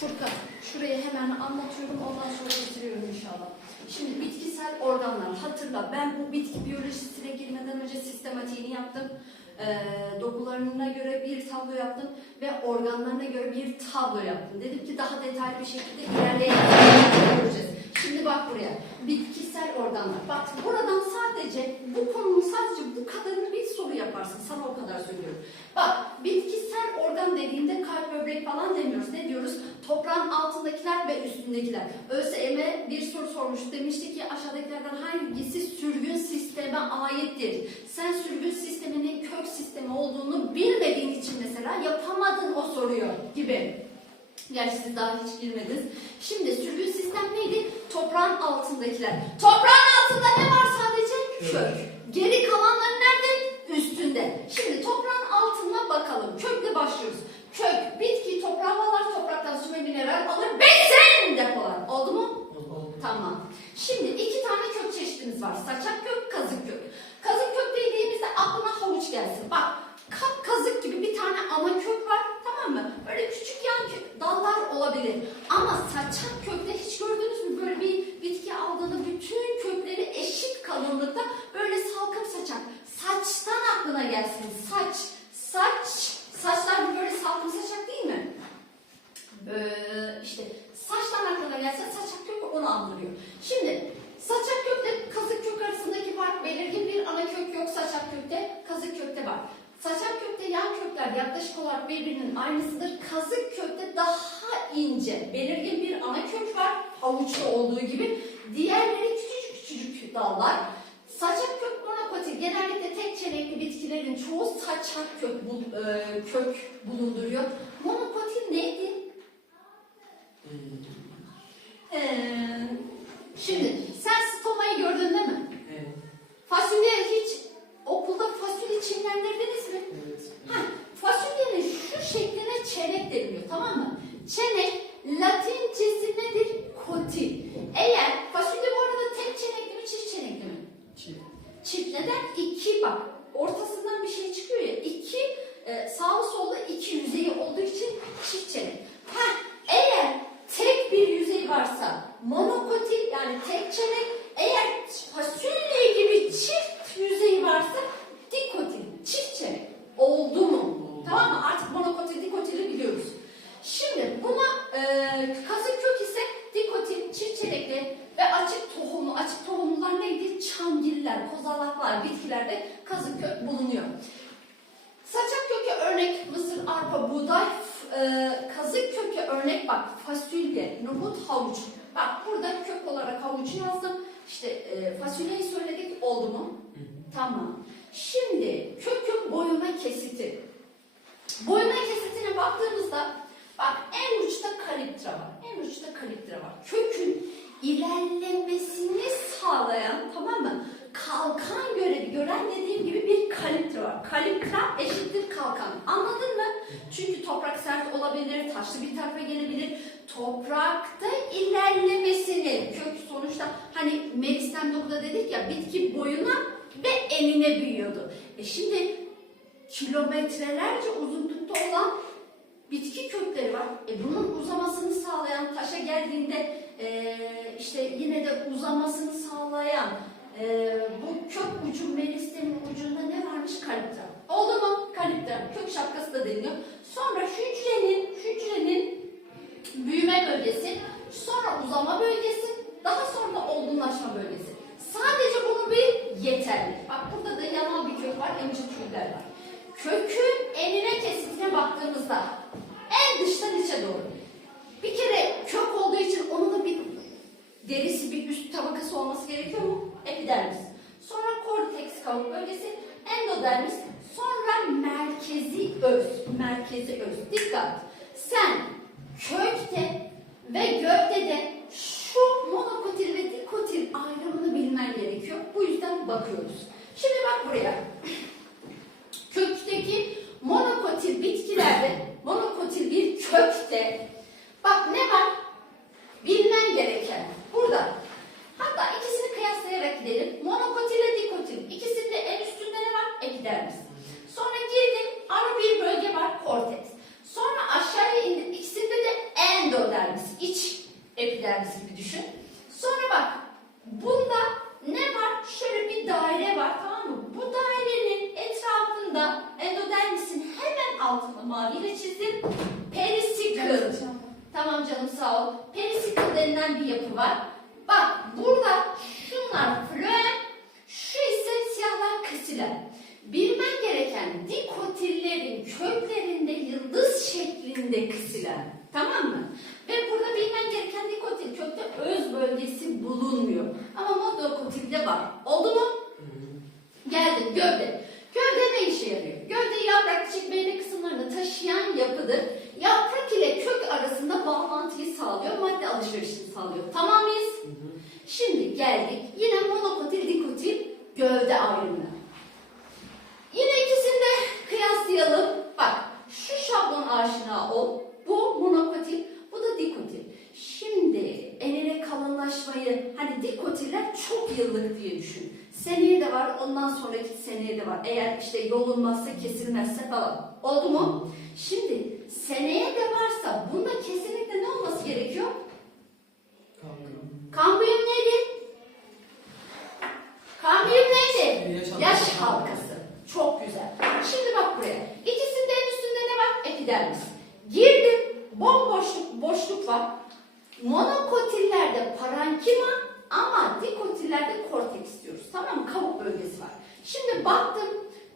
Furkan, şurayı hemen anlatıyorum, ondan sonra bitiriyorum inşallah. Şimdi bitkisel organlar, hatırla ben bu bitki biyolojisine girmeden önce sistematiğini yaptım. Ee, dokularına göre bir tablo yaptım ve organlarına göre bir tablo yaptım. Dedim ki daha detaylı bir şekilde ilerleyen göreceğiz. Şimdi bak buraya, bitkisel organlar. Bak buradan sadece, bu konunun sadece bu kadarını bir soru yaparsın. Sana o kadar söylüyorum. Bak, bitkisel organ dediğinde kalp, böbrek falan demiyoruz. Ne diyoruz? Toprağın altındakiler ve üstündekiler. ÖSYM bir soru sormuş. Demişti ki aşağıdakilerden hangisi sürgün sisteme aittir? Sen sürgün sisteminin kök sistemi olduğunu bilmediğin için mesela yapamadın o soruyu gibi. Gerçi siz daha hiç girmediniz. Şimdi sürgün sistem neydi? Toprağın altındakiler. Toprağın altında ne var sadece? Kök. Geri kalanları nerede? Üstünde. Şimdi toprağın altına bakalım. Kökle başlıyoruz. Kök, bitki toprağa bağlar, topraktan su ve mineral alır, besin depolar. Oldu mu? Tamam. Şimdi iki tane kök çeşidimiz var. Saçak kök, kazık kök. Kazık kök dediğimizde aklına havuç gelsin. Bak kap kazık gibi bir tane ana kök var tamam mı? Böyle küçük yan kök, dallar olabilir. Ama saçak kökte hiç gördünüz mü böyle bir bitki aldığında bütün kökleri eşit kalınlıkta böyle salkım saçak. Saçtan aklına gelsin. Saç, saç, saçlar böyle salkım saçak değil mi? Böyle işte saçtan aklına gelse saçak kök onu andırıyor. Şimdi saçak kökle kazık kök arasındaki fark belirgin bir ana kök yok saçak kökte, kazık kökte var. Saçak kökte yan kökler yaklaşık olarak birbirinin aynısıdır. Kazık kökte daha ince, belirgin bir ana kök var. Havuçta olduğu gibi. Diğerleri küçücük küçücük dallar. Saçak kök monokotil genellikle tek çenekli bitkilerin çoğu saçak kök, e, kök bulunduruyor. Monokotil neydi? Ee, şimdi sen stomayı gördün değil mi? Fasulye hiç okulda fasulye çimlendirdiniz mi? Ha, fasulyenin şu şekline çenek deniliyor tamam mı? Çenek latincesi nedir? Koti. Eğer fasulye bu arada tek çenekli mi çift çenekli mi? Çift neden? İki bak ortasından bir şey çıkıyor ya iki e, sağlı solda iki yüzeyi olduğu için çift çenek. Ha, eğer tek bir yüzey varsa monokotil yani tek çenek eğer fasulye gibi çift yüzey varsa dikotil çift çenek oldu mu? Tamam mı? Artık monokotil dikotili biliyoruz. Şimdi buna e, kazık kök ise dikotil çift çenekli ve açık tohumlu. Açık tohumlular neydi? Çamgiller, kozalaklar, bitkilerde kazık kök bulunuyor. Saçak köke örnek mısır, arpa, buğday, e, kazık köke örnek bak fasulye, nohut, havuç. Bak burada kök olarak havucu yazdım. İşte e, fasulyeyi söyledik oldu mu? Tamam. Şimdi kökün boyuna kesiti. Boyuna kesitine baktığımızda bak en uçta kaliptra var. En uçta kaliptra var. Kökün ilerlemesini sağlayan tamam mı? Kalkan görevi gören dediğim gibi bir kaliptra var. Kaliptra eşittir kalkan. Anladın mı? Çünkü toprak sert olabilir, taşlı bir tarafa gelebilir. Toprakta ilerlemesini, kök sonuçta hani meristem dokuda dedik ya bitki boyuna ve enine büyüyordu. E şimdi kilometrelerce uzunlukta olan bitki kökleri var. E bunun uzamasını sağlayan taşa geldiğinde e, işte yine de uzamasını sağlayan e, bu kök ucu meristemin ucunda ne varmış? Kaliptra. Oldu mu? Kaliptra. Kök şapkası da deniyor. Sonra hücrenin hücrenin büyüme bölgesi, sonra uzama bölgesi, daha sonra da olgunlaşma bölgesi. Sadece bunu bir yeterli. Bak burada da yanal bir kök küller var. Kökün enine kesitine baktığımızda en dıştan içe doğru. Bir kere kök olduğu için onun da bir derisi, bir üst tabakası olması gerekiyor mu? Epidermis. Sonra korteks kabuk bölgesi, endodermis, sonra merkezi öz. Merkezi öz. Dikkat! Sen kökte ve gökte de şu monokotil ve dikotil ayrımını bilmen gerekiyor. Bu yüzden bakıyoruz. Şimdi bak buraya. Kökteki monokotil bitkilerde, monokotil bir kökte bak ne var? Bilmen gereken burada. Hatta ikisini kıyaslayarak gidelim. Monokotil ile dikotil. İkisinde en üstünde ne var? Epidermis. Sonra girdin ara bir bölge var korteks. Sonra aşağıya indin. İkisinde de en endodermis, iç epidermis gibi düşün. Sonra bak, bunda ne var? Şöyle bir daire var tamam mı? Bu dairenin etrafında endodermisin hemen altında maviyle çizdim. Perisikl. Tamam canım sağ ol. Perisikl denilen bir yapı var. Bak burada şunlar floem, şu ise siyahlar kasiler. Bilmen gereken dikotillerin köklerinde yıldız şeklinde kisiler. Tamam mı? Ve burada bilmen gereken dikotil kökte öz bölgesi bulunmuyor. Ama monokotilde var. Oldu mu? Geldim gövde. Gövde ne işe yarıyor? Gövde yaprak çiçek meyve kısımlarını taşıyan yapıdır. Yaprak ile kök arasında bağlantıyı sağlıyor, madde alışverişini sağlıyor. Tamam mıyız? Şimdi geldik yine monokotil dikotil gövde ayrımına. Yine ikisini de kıyaslayalım. Bak şu şablon aşina ol. Bu monokotil, bu da dikotil. Şimdi el ele kalınlaşmayı hani dikotiller çok yıllık diye düşün. Seneye de var, ondan sonraki seneye de var. Eğer işte yolunmazsa, kesilmezse falan. Oldu mu? Şimdi seneye de varsa bunda kesinlikle ne olması gerekiyor? Kambiyum neydi? Kambiyum neydi? Yaş halkası. Yaş halkası. Çok güzel. Şimdi bak buraya. İkisinde en üstünde ne var? Epidermis. Girdim. Bomboşluk, boşluk var. Monokotillerde parankima ama dikotillerde korteks diyoruz. Tamam mı? Kabuk bölgesi var. Şimdi baktım.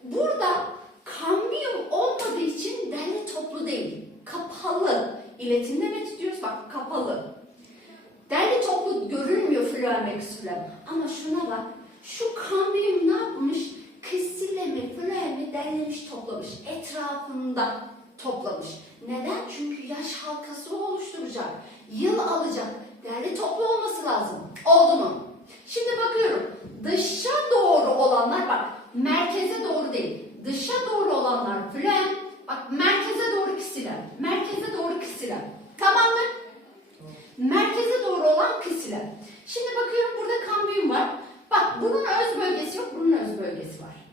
Burada kambiyum olmadığı için derli toplu değil. Kapalı. İletimde ne tutuyoruz? Bak kapalı. Derli toplu görünmüyor flöem eksülem. Ama şuna bak. Şu kambiyum ne yapmış? Kısillemi, flöemi derlemiş toplamış. Etrafında toplamış. Neden? Çünkü yaş halkası o oluşturacak. Yıl alacak. Derli toplu olması lazım. Oldu mu? Şimdi bakıyorum. Dışa doğru olanlar bak. Merkeze doğru değil. Dışa doğru olanlar flöem. Bak merkeze doğru kisilen. Merkeze doğru kisilen. Tamam mı? Merkeze doğru olan kisiler. Şimdi bakıyorum burada kambiyum var. Bak bunun öz bölgesi yok, bunun öz bölgesi var.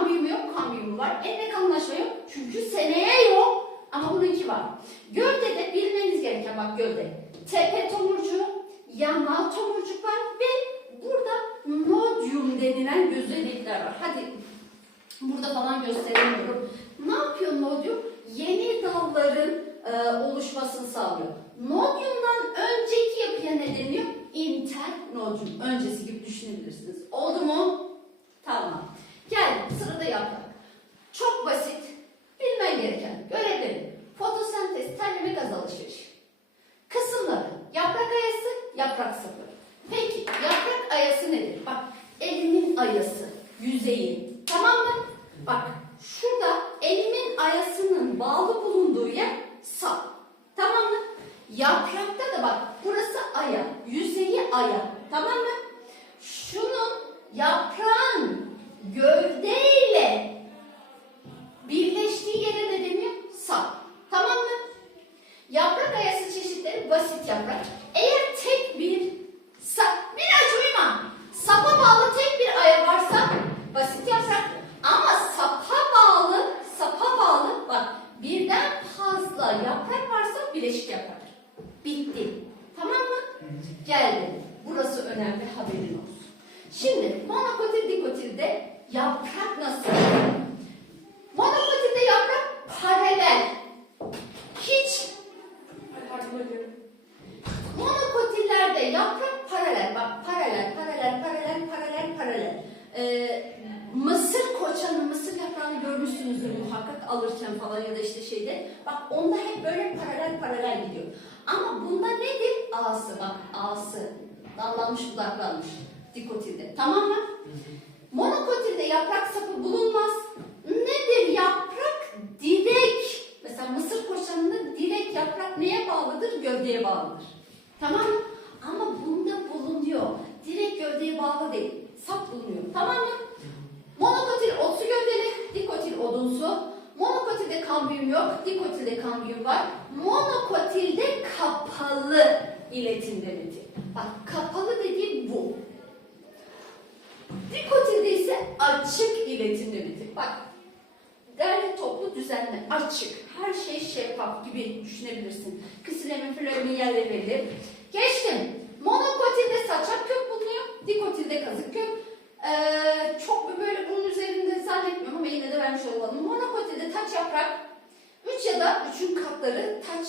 Bunun kambiyumu yok, kambiyumu var. Elle kalınlaşma yok. Çünkü seneye yok. Ama bununki var. Gövdede bilmeniz gereken bak gövde. Tepe tomurcuğu, yanal tomurcuk var ve burada nodyum denilen gözelikler var. Hadi burada falan gösteremiyorum. Ne yapıyor nodyum? Yeni dalların e, oluşmasını sağlıyor. Nodyumdan önceki yapıya ne deniyor? İnternodyum. Öncesi gibi düşünebilirsiniz. Oldu mu? Tamam. Gel sırada yaprak. Çok basit. Bilmen gereken görevleri. Fotosentez, terleme gaz alışverişi. Kısımları. Yaprak ayası, yaprak sapı. Peki yaprak ayası nedir? Bak elimin ayası, yüzeyi. Tamam mı? Bak şurada elimin ayasının bağlı bulunduğu yer sap. Tamam mı? Yaprakta da bak burası aya, yüzeyi aya. Tamam mı? Şunun yaprağın gövdeyle birleştiği yere ne deniyor? Sap. Tamam mı? Yaprak ayası çeşitleri basit yaprak. Eğer tek bir sap, Miraç uyuma. Sapa bağlı tek bir aya varsa basit yaprak. Ama sapa bağlı, sapa bağlı bak birden fazla yaprak varsa bileşik yaprak. Bitti. Tamam mı? Geldi. Burası önemli haberin olsun. Şimdi monokotil dikotilde yaprak nasıl? Monokotilde yaprak paralel. Hiç Monokotillerde yaprak paralel. Bak paralel, paralel, paralel, paralel, paralel. Ee, mısır koçanı, mısır yaprağını görmüşsünüzdür muhakkak alırken falan ya da işte şeyde. Bak onda hep böyle paralel paralel gidiyor. Ama bunda nedir? A'sı bak A'sı. Dallanmış budaklanmış. Dikotilde. Tamam mı? Monokotilde yaprak sapı bulunmaz. Nedir? Yaprak direk. Mesela mısır koçanında direk yaprak neye bağlıdır? Gövdeye bağlıdır. Tamam mı? Ama bunda bulunuyor. Direkt gövdeye bağlı değil. Sap bulunuyor. Tamam mı? Monokotil otsu gövdeli, dikotil odunsu. Monokotilde kambiyum yok, dikotilde kambiyum var. Monokotilde kapalı iletim demeti. Bak kapalı dediğim bu. Dikotilde ise açık iletim demeti. Bak derli toplu düzenli, açık, her şey şeffaf gibi düşünebilirsin. Kısilemi, floremi yerleri belli. Geçtim. Monokotilde saçak kök bulunuyor. Dikotilde kazık kök. Ee, çok böyle bunun üzerinde zannetmiyorum ama yine de vermiş olalım. Monokotilde taç yaprak, 3 ya da 3'ün katları taç,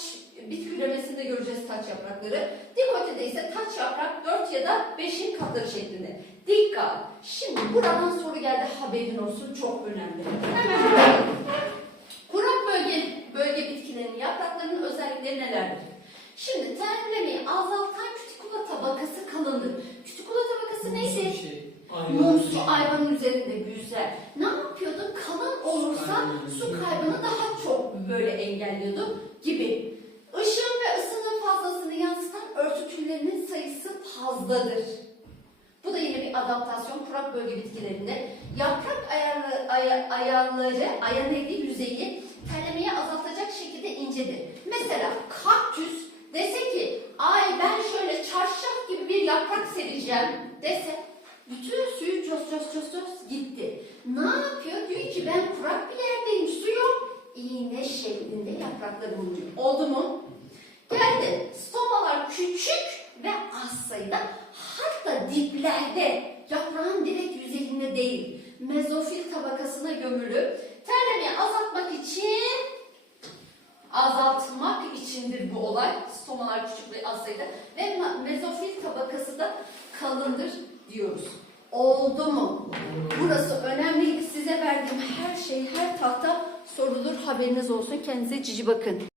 bitki üremesinde göreceğiz taç yaprakları. Dikotilde ise taç 4 ya da 5'in katları şeklinde. Dikkat! Şimdi buradan soru geldi haberin olsun çok önemli. Hemen bakalım. Kurak bölge, bölge bitkilerinin yapraklarının özellikleri nelerdir? Şimdi terlemeyi azaltan kütikula tabakası kalındır. Kütikula tabakası neydi? Şey, Mumsu ayvanın üzerinde güzel. Ne yapıyordu? Kalın olursa su kaybını daha çok böyle engelliyordu gibi. Örtü türlerinin sayısı fazladır. Bu da yine bir adaptasyon kurak bölge bitkilerinde. Yaprak ayarlı, aya- ayarları, ayaneli yüzeyi terlemeyi azaltacak şekilde incedir. Mesela kaktüs dese ki ay ben şöyle çarşaf gibi bir yaprak sereceğim dese bütün suyu cos cos cos cos gitti. Ne yapıyor? Diyor ki ben kurak bir yerdeyim su yok. İğne şeklinde yaprakları bulunuyor. Oldu mu? Geldi. Stomalar küçük ve az sayıda. Hatta diplerde yaprağın direkt yüzeyinde değil. Mezofil tabakasına gömülü. Terlemeyi azaltmak için azaltmak içindir bu olay. Stomalar küçük ve az sayıda. Ve mezofil tabakası da kalındır diyoruz. Oldu mu? Burası önemliydi. Size verdiğim her şey, her tahta sorulur. Haberiniz olsun. Kendinize cici bakın.